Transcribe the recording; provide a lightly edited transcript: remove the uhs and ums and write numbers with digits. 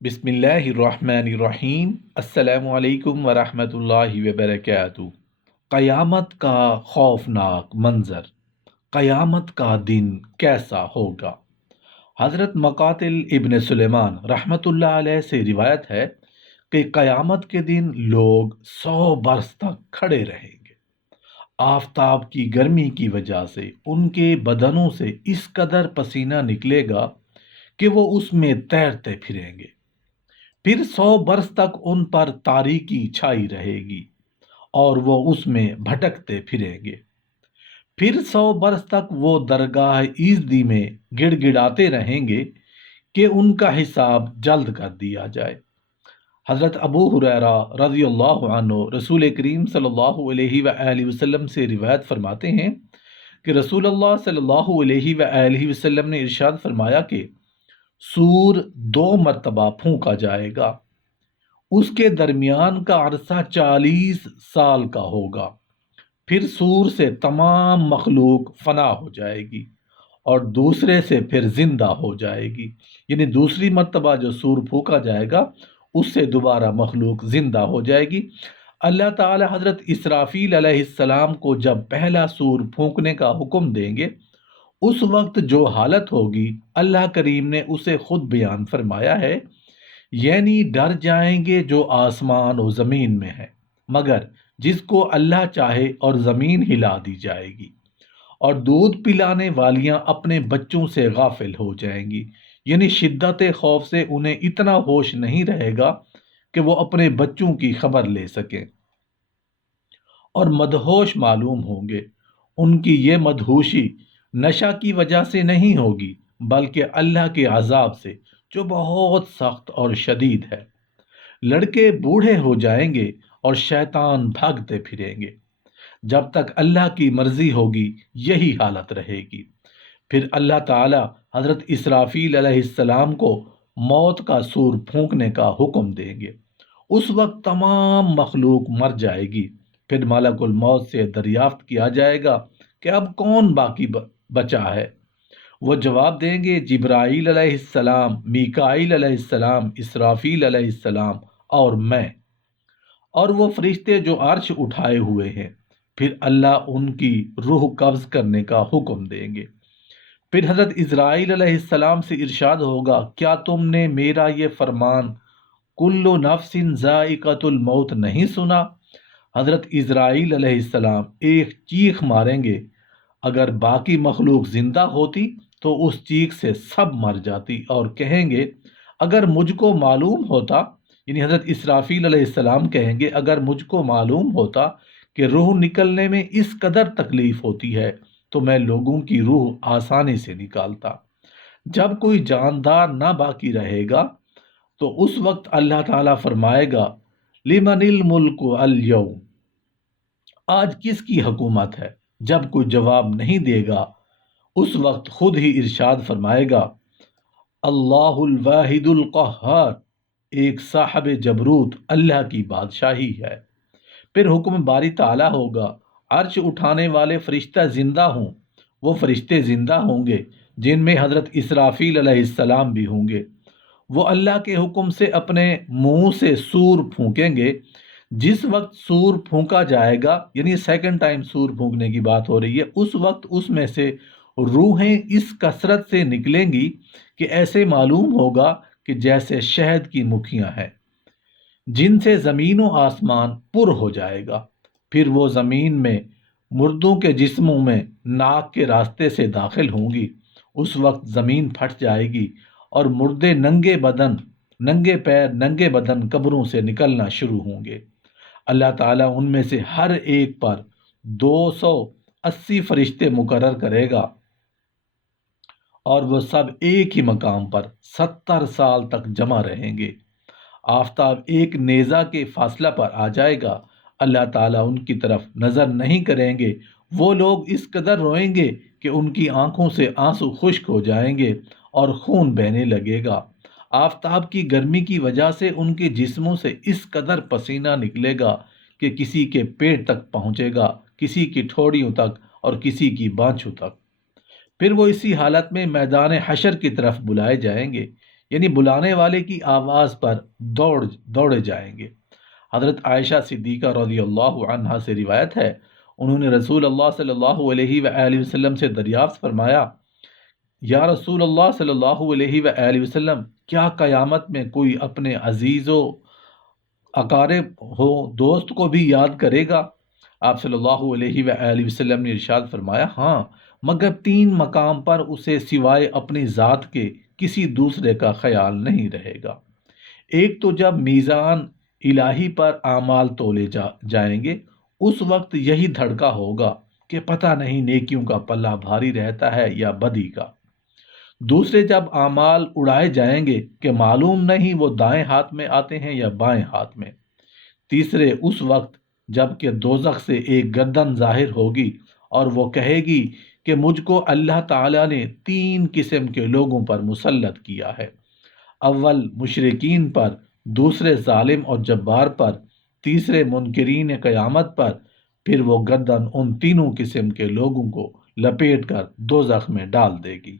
بسم اللہ الرحمن الرحیم۔ السلام علیکم ورحمۃ اللہ وبرکاتہ۔ قیامت کا خوفناک منظر، قیامت کا دن کیسا ہوگا؟ حضرت مقاتل ابن سلیمان رحمۃ اللہ علیہ سے روایت ہے کہ قیامت کے دن لوگ 100 برس تک کھڑے رہیں گے۔ آفتاب کی گرمی کی وجہ سے ان کے بدنوں سے اس قدر پسینہ نکلے گا کہ وہ اس میں تیرتے پھریں گے۔ پھر 100 برس تک ان پر تاریکی چھائی رہے گی اور وہ اس میں بھٹکتے پھریں گے۔ پھر 100 برس تک وہ درگاہ ایزدی میں گڑ گڑاتے رہیں گے کہ ان کا حساب جلد کر دیا جائے۔ حضرت ابو ہریرہ رضی اللہ عنہ رسول کریم صلی اللہ علیہ وآلہ وسلم سے روایت فرماتے ہیں کہ رسول اللہ صلی اللہ علیہ وآلہ وسلم نے ارشاد فرمایا کہ سور 2 مرتبہ پھونکا جائے گا، اس کے درمیان کا عرصہ 40 سال کا ہوگا۔ پھر سور سے تمام مخلوق فنا ہو جائے گی اور دوسرے سے پھر زندہ ہو جائے گی، یعنی دوسری مرتبہ جو سور پھونکا جائے گا اس سے دوبارہ مخلوق زندہ ہو جائے گی۔ اللہ تعالی حضرت اسرافیل علیہ السلام کو جب پہلا سور پھونکنے کا حکم دیں گے، اس وقت جو حالت ہوگی اللہ کریم نے اسے خود بیان فرمایا ہے، یعنی ڈر جائیں گے جو آسمان و زمین میں ہے، مگر جس کو اللہ چاہے، اور زمین ہلا دی جائے گی، اور دودھ پلانے والیاں اپنے بچوں سے غافل ہو جائیں گی، یعنی شدت خوف سے انہیں اتنا ہوش نہیں رہے گا کہ وہ اپنے بچوں کی خبر لے سکیں، اور مدہوش معلوم ہوں گے۔ ان کی یہ مدہوشی نشہ کی وجہ سے نہیں ہوگی، بلکہ اللہ کے عذاب سے جو بہت سخت اور شدید ہے۔ لڑکے بوڑھے ہو جائیں گے اور شیطان بھاگتے پھریں گے۔ جب تک اللہ کی مرضی ہوگی یہی حالت رہے گی۔ پھر اللہ تعالی حضرت اسرافیل علیہ السلام کو موت کا سور پھونکنے کا حکم دیں گے۔ اس وقت تمام مخلوق مر جائے گی۔ پھر ملک الموت سے دریافت کیا جائے گا کہ اب کون باقی بچا ہے؟ وہ جواب دیں گے جبرائیل علیہ السلام، میکائیل علیہ السلام، اسرافیل علیہ السلام اور میں، اور وہ فرشتے جو عرش اٹھائے ہوئے ہیں۔ پھر اللہ ان کی روح قبض کرنے کا حکم دیں گے۔ پھر حضرت اسرائیل علیہ السلام سے ارشاد ہوگا، کیا تم نے میرا یہ فرمان کل نفس ذائقۃ الموت نہیں سنا؟ حضرت اسرائیل علیہ السلام ایک چیخ ماریں گے، اگر باقی مخلوق زندہ ہوتی تو اس چیخ سے سب مر جاتی، اور کہیں گے اگر مجھ کو معلوم ہوتا، یعنی حضرت اسرافیل علیہ السلام کہیں گے اگر مجھ کو معلوم ہوتا کہ روح نکلنے میں اس قدر تکلیف ہوتی ہے تو میں لوگوں کی روح آسانی سے نکالتا۔ جب کوئی جاندار نہ باقی رہے گا تو اس وقت اللہ تعالیٰ فرمائے گا لمن الملک اليوم، آج کس کی حکومت ہے؟ جب کوئی جواب نہیں دے گا اس وقت خود ہی ارشاد فرمائے گا اللہ الواحد القہار، ایک صاحب جبروت اللہ کی بادشاہی ہے۔ پھر حکم باری تعالیٰ ہوگا، عرش اٹھانے والے فرشتہ زندہ ہوں۔ وہ فرشتے زندہ ہوں گے جن میں حضرت اسرافیل علیہ السلام بھی ہوں گے۔ وہ اللہ کے حکم سے اپنے منہ سے سور پھونکیں گے۔ جس وقت سور پھونکا جائے گا، یعنی سیکنڈ ٹائم سور پھونکنے کی بات ہو رہی ہے، اس وقت اس میں سے روحیں اس کثرت سے نکلیں گی کہ ایسے معلوم ہوگا کہ جیسے شہد کی مکھیاں ہیں، جن سے زمین و آسمان پر ہو جائے گا۔ پھر وہ زمین میں مردوں کے جسموں میں ناک کے راستے سے داخل ہوں گی۔ اس وقت زمین پھٹ جائے گی اور مردے ننگے پیر ننگے بدن قبروں سے نکلنا شروع ہوں گے۔ اللہ تعالیٰ ان میں سے ہر ایک پر 280 فرشتے مقرر کرے گا، اور وہ سب ایک ہی مقام پر 70 سال تک جمع رہیں گے۔ آفتاب ایک نیزہ کے فاصلہ پر آ جائے گا، اللہ تعالیٰ ان کی طرف نظر نہیں کریں گے۔ وہ لوگ اس قدر روئیں گے کہ ان کی آنکھوں سے آنسو خشک ہو جائیں گے اور خون بہنے لگے گا۔ آفتاب کی گرمی کی وجہ سے ان کے جسموں سے اس قدر پسینہ نکلے گا کہ کسی کے پیٹ تک پہنچے گا، کسی کی ٹھوڑیوں تک اور کسی کی بانچھوں تک۔ پھر وہ اسی حالت میں میدان حشر کی طرف بلائے جائیں گے، یعنی بلانے والے کی آواز پر دوڑے جائیں گے۔ حضرت عائشہ صدیقہ رضی اللہ عنہا سے روایت ہے، انہوں نے رسول اللہ صلی اللہ علیہ وآلہ وسلم سے دریافت فرمایا، یا رسول اللہ صلی اللہ علیہ وآلہ وسلم، کیا قیامت میں کوئی اپنے عزیز و اقارب ہو دوست کو بھی یاد کرے گا؟ آپ صلی اللہ علیہ وآلہ وسلم نے ارشاد فرمایا، ہاں، مگر 3 مقام پر اسے سوائے اپنی ذات کے کسی دوسرے کا خیال نہیں رہے گا۔ ایک تو جب میزان الہی پر اعمال تولے جائیں گے، اس وقت یہی دھڑکا ہوگا کہ پتہ نہیں نیکیوں کا پلہ بھاری رہتا ہے یا بدی کا۔ دوسرے جب اعمال اڑائے جائیں گے کہ معلوم نہیں وہ دائیں ہاتھ میں آتے ہیں یا بائیں ہاتھ میں۔ تیسرے اس وقت جب کہ دوزخ سے ایک گردن ظاہر ہوگی اور وہ کہے گی کہ مجھ کو اللہ تعالیٰ نے 3 قسم کے لوگوں پر مسلط کیا ہے، اول مشرکین پر، دوسرے ظالم اور جبار پر، تیسرے منکرین قیامت پر۔ پھر وہ گردن ان تینوں قسم کے لوگوں کو لپیٹ کر دوزخ میں ڈال دے گی۔